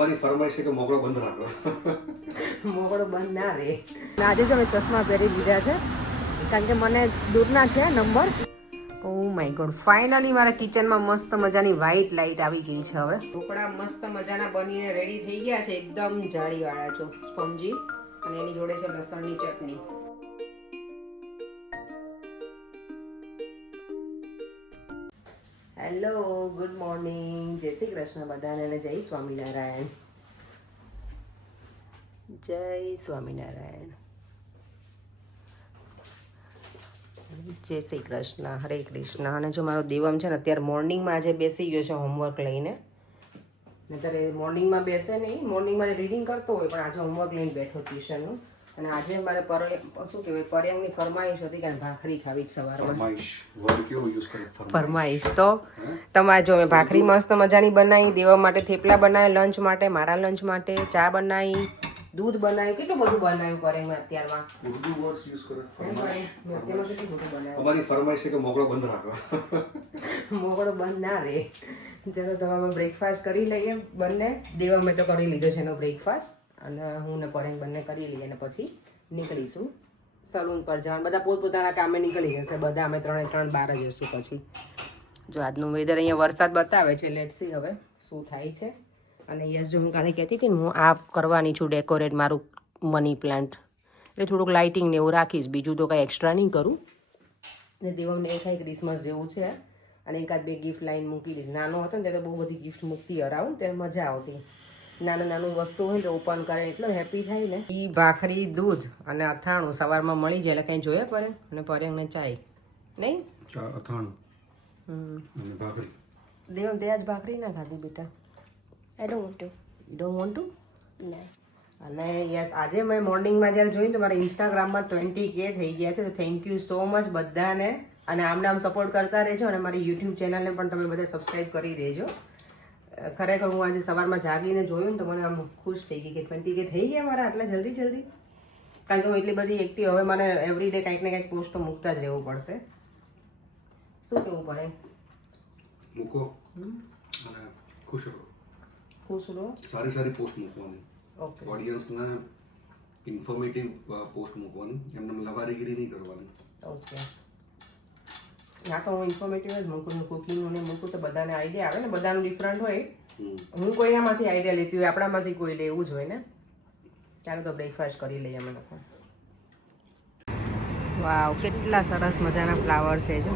અમારી ફરમાઈશ છે કે મોકળો બંધ રાખો. મોકળો બંધ ના રહે. આજે તો મેં ચશ્મા પહેરી લીધા છે કારણ કે મને દૂરના છે number. Oh my God, finally મારા કિચનમાં મસ્ત મજાની વ્હાઈટ લાઇટ આવી ગઈ છે. હવે ઢોકળા મસ્ત મજાના બનીને રેડી થઈ ગયા છે, એકદમ જાળીવાળા છો, સ્પંજી, અને એની જોડે છે લસણની ચટણી. હેલો, ગુડ મોર્નિંગ, જય શ્રી કૃષ્ણ બધાને અને જય સ્વામિનારાયણ. જય સ્વામિનારાયણ, જય શ્રી કૃષ્ણ, હરે કૃષ્ણ. અને જો મારો દેવમ છે ને અત્યારે મોર્નિંગમાં આજે બેસી ગયો છે હોમવર્ક લઈને. અત્યારે મોર્નિંગમાં બેસે નહીં, મોર્નિંગમાં રીડિંગ કરતો હોય, પણ આજે હોમવર્ક લઈને બેઠો ટ્યુશનનું. અને આજે મારે શું કહેવાય, પર્યંગની ફરમાઈશ હતી કે ભાખરી ખાવી જ સવારમાં. ફરમાઈશ તો તમારે જો મેં ભાખરી મસ્ત મજાની બનાવી, દેવા માટે થેપલા બનાવ્યા, લંચ માટે, મારા લંચ માટે ચા બનાવી, દૂધ બનાવ્યું, કેટલું બધું બનાવ્યું પર્યંગ અત્યારમાં. અમારી ફરમાઈશ છે કે મોકળો બંધ રાખો. મોકળો બંધ ના રહે. ચલો તો અમે બ્રેકફાસ્ટ કરી લઈએ બંને. દેવા મેં તો કરી લીધો છે એનો બ્રેકફાસ્ટ, અને હું ને પરેંગ બંને કરી લઈએ અને પછી નીકળીશું સલૂન પર જવાનું. બધા પોતપોતાના કામે નીકળી જશે, બધા અમે ત્રણ બહાર જ જઈશું. પછી જો આજનું વેધર અહીંયા વરસાદ બતાવે છે, લેટ્સ સી હવે શું થાય છે. અને યસ, જો હું કાલે કહેતી હતી ને, હું આ કરવાની છું ડેકોરેટ મારું મની પ્લાન્ટ, એટલે થોડુંક લાઇટિંગ ને એવું રાખીશ, બીજું તો કાંઈ એક્સ્ટ્રા નહીં કરું. ને દેવમને એ થાય ક્રિસમસ જેવું છે, અને એકાદ બે ગિફ્ટ લાઈન મૂકી દઈશ. નાનો હતો ને ત્યારે બહુ બધી ગિફ્ટ મૂકતી અરાઉન્ડ, ત્યારે મજા આવતી. નાનું વસ્તુ હોય તો ઓપન કરે એટલો હેપી થાય ને. એ ભાખરી, દૂધ અને અથાણું સવારમાં મળી જાય એટલે કંઈ જોઈએ પડે. અને પર્યંગને ચાય નહીં, અથાણું અને ભાખરી. દેવ તે આજ ભાખરી ના ખાધી બેટા? I don't want to. અને યસ, આજે મેં મોર્નિંગમાં જ્યારે જોયું તો મારા ઇન્સ્ટાગ્રામમાં 20K થઈ ગયા છે. તો થેન્ક યુ સો મચ બધાને. અને આમને આમ સપોર્ટ કરતા રહેજો, અને મારી યુટ્યુબ ચેનલને પણ તમે બધા સબસ્ક્રાઈબ કરી દેજો. ખરેખર હું આજે સવારમાં જાગીને જોયું ને તો મને આમ ખુશ થઈ ગઈ કે 20K થઈ ગયા મારા આટલા જલ્દી. કારણ કે હું એટલી બધી એક્ટિવ, હવે મને એવરી ડે કંઈક ને કંઈક પોસ્ટો મૂકતા જ રહેવું પડશે. શું કહેવું પડે? મૂકો અને ખુશ રહો. સારી પોસ્ટ મૂકવાની, ઓડિયન્સને ઇન્ફોર્મેટિવ પોસ્ટ મૂકવાની, એમને લવારીગીરી નહીં કરવાની. ઓકે, હા તો હું ઇન્ફોર્મેટિવ જ મૂકું. કુકિંગ ને મૂકું તો બધાને આઈડિયા આવે ને, બધાનું ડિફરન્ટ હોય. હું કોઈનામાંથી આઈડિયા લેતી હોય, આપણામાંથી કોઈ લે, એવું જ હોય ને. ચાલો તો બ્રેકફાસ્ટ કરી લઈએ અમે લોકો. વાવ, કેટલા સરસ મજાના ફ્લાવર છે જો.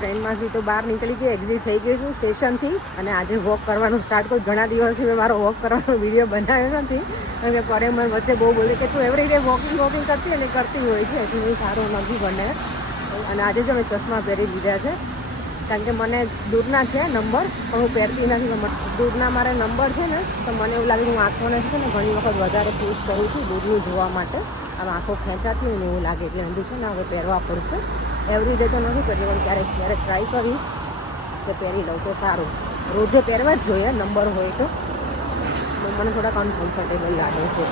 ટ્રેનમાંથી તો બહાર નીકળી ગઈ, એક્ઝિટ થઈ ગઈ છું સ્ટેશનથી. અને આજે વોક કરવાનું સ્ટાર્ટ કર્યું. ઘણા દિવસથી મેં મારો વોક કરવાનો વિડીયો બનાવ્યો નથી, કારણ કે પરે મને વચ્ચે બહુ બોલે કે તું એવરી ડે વોકિંગ કરતી અને કરતી હોય છે, એટલે હું સારું નથી બને. અને આજે જો મેં ચશ્મા પહેરી લીધા છે કારણ કે મને દૂરના છે નંબર, પણ હું પહેરતી નથી. દૂરના મારા નંબર છે ને, તો મને એવું લાગે હું આંખોને છે ને ઘણી વખત વધારે પુશ કરું છું દૂરનું જોવા માટે. આમ આંખો ખેંચાતી હોય ને એવું લાગે, એટલે અંધું છે ને હવે પહેરવા પડશે. એવરી ડે તો નથી પહેરતી, પણ ક્યારેક ટ્રાય કરીશ તો પહેરી લઉં તો સારું. રોજે પહેરવા જ જોઈએ નંબર હોય તો. મને થોડાક અનકમ્ફર્ટેબલ લાગે છે.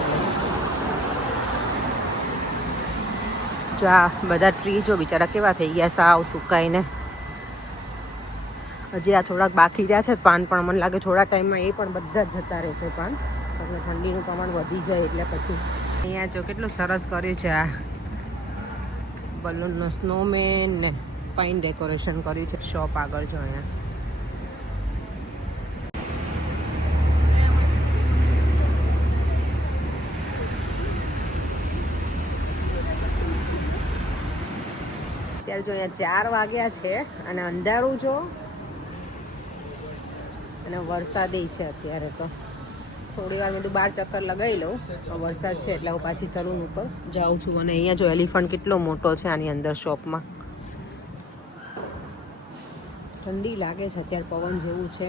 જો આ બધા ટ્રી જો બિચારા કેવા થઈ ગયા, સાવ સુકાઈને. હજી આ થોડાક બાકી રહ્યા છે પાન, પણ મને લાગે થોડા ટાઈમમાં એ પણ બધા જ જતા રહેશે પાન, એટલે ઠંડીનું પ્રમાણ વધી જાય એટલે પછી. અહીંયા જો કેટલું સરસ કર્યું છે, આ બલૂનનો સ્નોમેન ને ફાઇન ડેકોરેશન કર્યું છે શોપ આગળ. જો અહીંયા અત્યારે જો અહીંયા 4 વાગ્યા છે અને અંધારું જો, અને વરસાદી છે અત્યારે. તો થોડી વાર મેં તો બહાર ચક્કર લગાવી લઉં, વરસાદ છે એટલે હું પાછી સલૂન ઉપર જાઉં છું. અને અહીંયા જો એલિફન્ટ કેટલો મોટો છે આની અંદર શોપમાં. ઠંડી લાગે છે અત્યારે, પવન જેવું છે.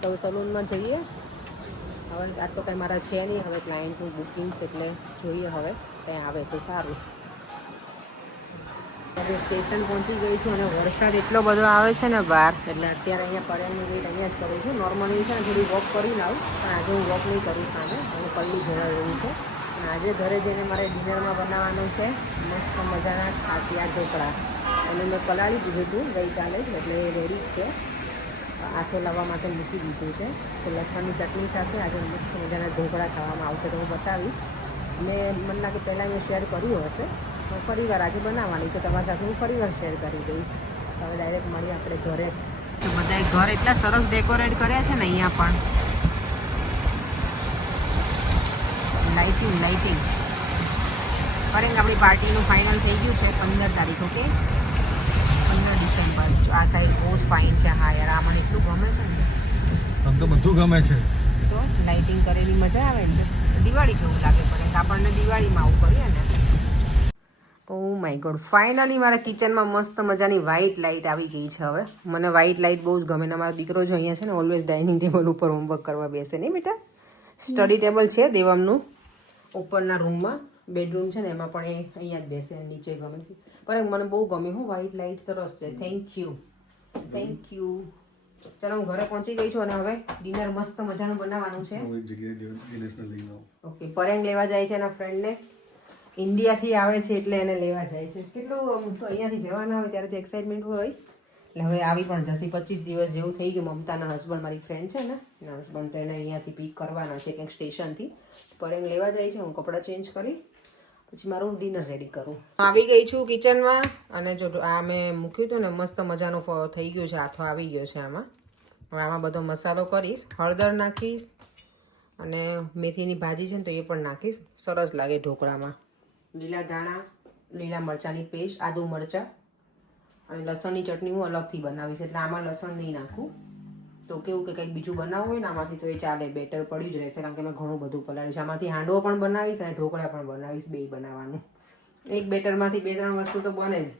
તો સલૂનમાં જઈએ હવે. આ તો કંઈ મારા છે નહીં હવે ક્લાયન્ટનું બુકિંગ્સ, એટલે જોઈએ હવે કંઈ આવે તો સારું. હવે સ્ટેશન પહોંચી ગઈ છું અને વરસાદ એટલો બધો આવે છે ને બહાર, એટલે અત્યારે અહીંયા પર્યંગની વેઇટ અહીંયા જ કરું છું. નોર્મલી છે ને થોડી વોક કરી લાવું, પણ આજે હું વોક નહીં કરું સામે, અને પલ્લી જવા રહ્યું છે. આજે ઘરે જઈને મારે ડિનરમાં બનાવવાનું છે મસ્ત મજાના ખાટિયા ઢોકળા. એને મેં પલાળી દીધું હતું ગઈકાલે જ, એટલે એ રેડી છે. આથો લાવવા માટે મૂકી દીધું છે. તો લસણની ચટણી સાથે આજે મસ્ત મજાના ઢોકળા ખાવામાં આવશે તો હું બતાવીશ. મેં મને લાગે પહેલાં મેં શેર કર્યું હશે, હું ફરીવાર આજે બનાવવાની છે તમારી સાથે, હું ફરીવાર શેર કરી દઈશ. હવે ડાયરેક્ટ મળીએ આપણે ઘરે. તો બધાએ ઘર એટલા સરસ ડેકોરેટ કર્યા છે ને, અહીંયા પણ લાઇટિંગ. ફરેંગ આપણી પાર્ટીનું ફાઇનલ થઈ ગયું છે 15 તારીખ. Okay, 15 December. આ સાઈડ બહુ જ ફાઇન છે. હા યાર, આ મને એટલું ગમે છે ને. આમ તો બધું ગમે છે. તો લાઇટિંગ કરેલી મજા આવે ને, દિવાળી જેવું લાગે. પણ આપણને દિવાળીમાં આવું કરીએ ને. ઓ માય ગોડ, ફાઇનલી મારા કિચનમાં મસ્ત મજાની વ્હાઇટ લાઇટ આવી ગઈ છે. હવે મને વ્હાઇટ લાઇટ બહુ જ ગમે ને. મારો દીકરો જો અહીંયા છે ને, ઓલવેઝ ડાઇનિંગ ટેબલ ઉપર હોમવર્ક કરવા બેસે. નહીં બેટા, સ્ટડી ટેબલ છે દેવામનું ઉપરના રૂમમાં, બેડરૂમ છે ને એમાં, પણ એ અહીંયા જ બેસે, નીચે ગમે. પણ મને બહુ ગમે હું, વ્હાઇટ લાઇટ સરસ છે. Thank you. ચાલો હું ઘરે પહોંચી ગઈ છું અને હવે ડિનર મસ્ત મજાનું બનાવવાનું છે. ઓકે, પરેંગ લેવા જાય છે એના ફ્રેન્ડને. ઇન્ડિયાથી આવે છે એટલે એને લેવા જાય છે. કેટલું અહીંયાથી જવાના હોય ત્યારે જે એક્સાઇટમેન્ટ હોય, એટલે હવે આવી પણ જશે. 25 દિવસ જેવું થઈ ગયું. મમતાના હસબન્ડ, મારી ફ્રેન્ડ છે ને, એના હસબન્ડ એને અહીંયાથી પિક કરવાના છે કંઈક સ્ટેશનથી. પરેંગ લેવા જાય છે. હું કપડાં ચેન્જ કરી પછી મારું ડિનર રેડી કરું. આવી ગઈ છું કિચનમાં અને જો આ મેં મૂક્યું હતું ને, મસ્ત મજાનું થઈ ગયું છે. હાથો આવી ગયો છે આમાં. હવે આમાં બધો મસાલો કરીશ. હળદર નાખીશ અને મેથીની ભાજી છે ને તો એ પણ નાખીશ. સરસ લાગે ઢોકળામાં. લીલા ધાણા, લીલા મરચાંની પેસ્ટ, આદુ મરચાં અને લસણની ચટણી હું અલગથી બનાવીશ, એટલે આમાં લસણ નહીં નાખું. તો કેવું કે કંઈક બીજું બનાવવું હોય ને આમાંથી તો એ ચાલે, બેટર પડ્યું જ રહેશે. કારણ કે મેં ઘણું બધું પલાળીશ. આમાંથી હાંડવો પણ બનાવીશ અને ઢોકળા પણ બનાવીશ. બે બનાવવાનું, એક બેટરમાંથી 2-3 વસ્તુ તો બને જ.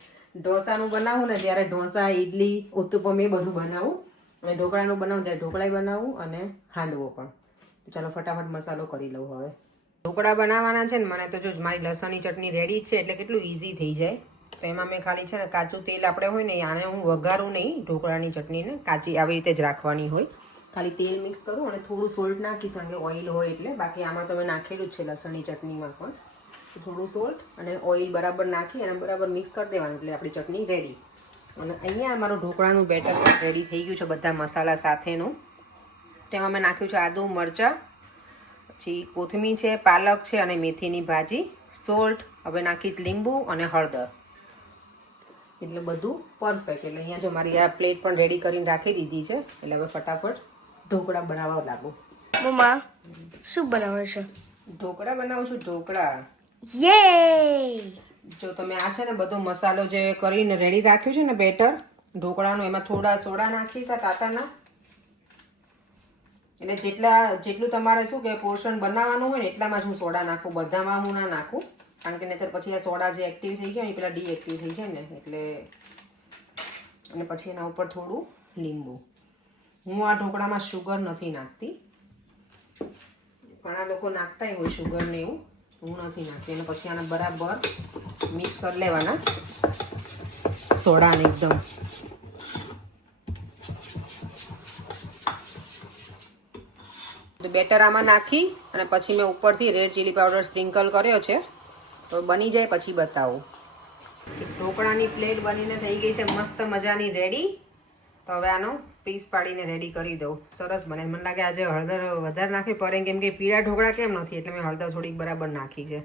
ઢોસાનું બનાવું ને ત્યારે ઢોસા, ઇડલી, ઉત્તપમ એ બધું બનાવું, અને ઢોકળાનું બનાવું ત્યારે ઢોકળાય બનાવું અને હાંડવો પણ. તો ચાલો ફટાફટ મસાલો કરી લઉં. હવે ઢોકળા બનાવવાના છે ને મને તો જો મારી લસણની ચટણી રેડી જ છે, એટલે કેટલું ઇઝી થઈ જાય. તો એમાં મેં ખાલી છે ને કાચું તેલ આપણે હોય ને, આને હું વઘારું નહીં. ઢોકળાની ચટણીને કાચી આવી રીતે જ રાખવાની હોય. ખાલી તેલ મિક્સ કરું અને થોડું સોલ્ટ નાખીશ, કારણ કે ઓઇલ હોય એટલે. બાકી આમાં તો મેં નાખેલું જ છે લસણની ચટણીમાં પણ. થોડું સોલ્ટ અને ઓઇલ બરાબર નાખી અને બરાબર મિક્સ કરી દેવાનું, એટલે આપણી ચટણી રેડી. અને અહીંયા અમારું ઢોકળાનું બેટર રેડી થઈ ગયું છે બધા મસાલા સાથેનું. તેમાં મેં નાખ્યું છે આદુ મરચાં, પછી કોથમીર છે, પાલક છે અને મેથીની ભાજી, સોલ્ટ. હવે નાખીશ લીંબુ અને હળદર, એટલે બધું પરફેક્ટ. એટલે અહીંયા જો મારી આ પ્લેટ પણ રેડી કરીને રાખી દીધી છે. એટલે હવે ફટાફટ ઢોકળા બનાવવા લાગુ. મમ્મા શું બનાવે છે? ઢોકળા બનાવું છું. ઢોકળા યે! જો તમે આ છે ને બધો મસાલો જે કરીને રેડી રાખ્યું છે ને બેટર ઢોકળાનું, એમાં થોડા સોડા નાખીશ આ ટાટાના. એટલે જેટલું તમારે શું કે પોર્શન બનાવવાનું હોય ને એટલામાં જ હું સોડા નાખું. બધામાં હું ના નાખું, કારણ કે નહીંતર પછી આ સોડા જે એક્ટિવ થઈ ગયા ને પેલા ડીએક્ટિવ થઈ જાય ને, એટલે. અને પછી એના ઉપર થોડું લીંબુ. હું આ ઢોકળામાં શુગર નથી નાખતી. ઘણા લોકો નાખતા હોય શુગર ને એવું, હું નથી નાખતી. અને પછી આને બરાબર મિક્સ કરી લેવાના સોડાને એકદમ. તો બેટર આમાં નાખી અને પછી મેં ઉપરથી રેડ ચીલી પાવડર સ્પ્રિંકલ કર્યો છે. તો બની જાય પછી બતાવું. ઢોકળાની પ્લેટ બનીને થઈ ગઈ છે મસ્ત મજાની રેડી. તો હવે આનો પીસ પાડીને રેડી કરી દઉં. સરસ બને. મને લાગે આજે હળદર વધારે નાખી પડે, કેમ કે પીળા ઢોકળા કેમ નથી, એટલે મેં હળદર થોડીક બરાબર નાખી છે.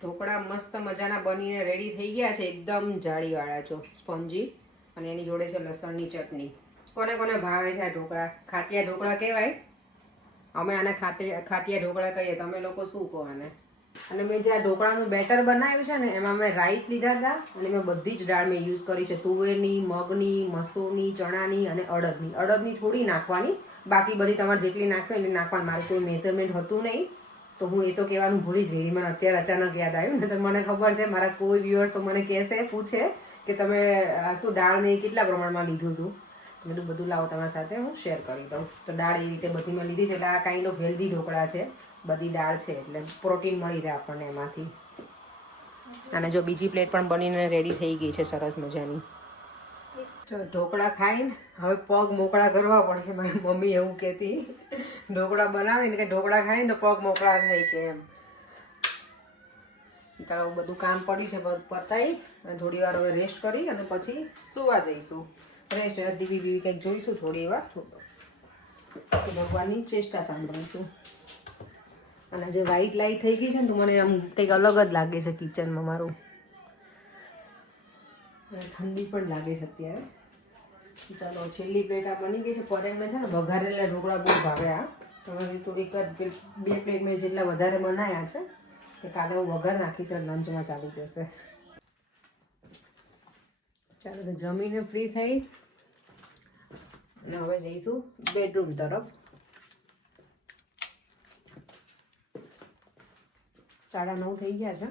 ઢોકળા મસ્ત મજાના બનીને રેડી થઈ ગયા છે. એકદમ જાળીવાળા છો, સ્પોન્જી. અને એની જોડે છે લસણની ચટણી. કોને કોને ભાવે છે આ ઢોકળા? ખાટિયા ઢોકળા કહેવાય. અમે આને ખાટિયા ઢોકળા કહીએ. તમે લોકો શું કહો આને? અને મેં જે આ ઢોકળાનું બેટર બનાવ્યું છે ને, એમાં મેં રાઈસ લીધા હતા અને મેં બધી જ દાળ મેં યુઝ કરી છે. તુવેરની, મગની, મસૂરની, ચણાની અને અડદની. અડદની થોડી નાખવાની, બાકી બધી તમારે જેટલી નાખવી એટલી નાખવાની. મારે કોઈ મેઝરમેન્ટ હતું નહીં, તો હું એ તો કહેવાનું ભૂલી જ ગઈ. મને અત્યારે અચાનક યાદ આવ્યું ને. તો મને ખબર છે મારા કોઈ વ્યુઅર્સ તો મને કહેશે, પૂછે કે તમે શું દાળને કેટલા પ્રમાણમાં લીધું હતું. બધું લાવો તમારી સાથે હું શેર કરી દઉં. તો દાળ એ રીતે બધી મેં લીધી છે. એટલે આ કાઇન્ડ ઓફ હેલ્ધી ઢોકળા છે. બધી દાળ છે એટલે પ્રોટીન મળી રહે આપણને એમાંથી. અને જો બીજી પ્લેટ પણ બનીને રેડી થઈ ગઈ છે સરસ મજાની. તો ઢોકળા ખાઈને હવે પગ મોકળા કરવા પડશે. મારી મમ્મી એવું કહેતી, ઢોકળા બનાવીને કે ઢોકળા ખાઈને તો પગ મોકળા થાય કે એમ. તારું બધું કામ પડ્યું છે બધું પતાવી અને થોડી વાર હવે રેસ્ટ કરી અને પછી સુવા જઈશું. રેસ્ટ અને ટીવી બીવી કંઈક જોઈશું થોડી વાર, ભગવાનની ચેષ્ટા સાંભળીશું. અને જે વ્હાઈટ લાઈટ થઈ ગઈ છે ને તો મને આમ કંઈક અલગ જ લાગે છે કિચનમાં મારું. અને ઠંડી પણ લાગે છે અત્યારે. ચાલો છેલ્લી પ્લેટ આ બની ગઈ છે. પરેમને છે ને વઘારેલા ઢોકળા બહુ ભાવે. આ તમે થોડીક જ 2 પ્લેટ મેં જેટલા વધારે બનાવ્યા છે કે કાલે હું વઘાર નાખીશ લંચમાં ચાલી જશે. ચાલો તો જમીને ફ્રી થઈ અને હવે જઈશું બેડરૂમ તરફ. 9:30 થઈ ગયા છે.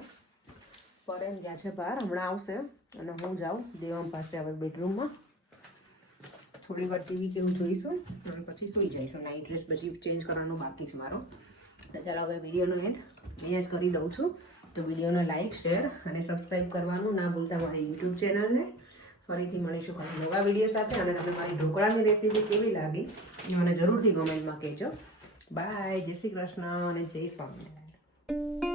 પરેમ ગયા છે બહાર, હમણાં આવશે અને હું જાઉં દેવામ પાસે હવે બેડરૂમમાં. થોડી વાર ટીવી કેવું જોઈશું અને પછી સૂઈ જઈશું. નાઇટ ડ્રેસ પછી ચેન્જ કરવાનું બાકી છે મારો. તો ચાલો હવે વિડીયોનો એન્ડ અહીંયા જ કરી દઉં છું. તો વિડીયોને લાઇક, શેર અને સબસ્ક્રાઈબ કરવાનું ના ભૂલતા મારી યુટ્યુબ ચેનલને. ફરીથી મળીશું કોઈ નવા વિડીયો સાથે. અને તમને મારી ઢોકળાની રેસીપી કેવી લાગી એ મને જરૂરથી કોમેન્ટમાં કહેજો. બાય, જય શ્રી કૃષ્ણ અને જય સ્વામિનારાયણ.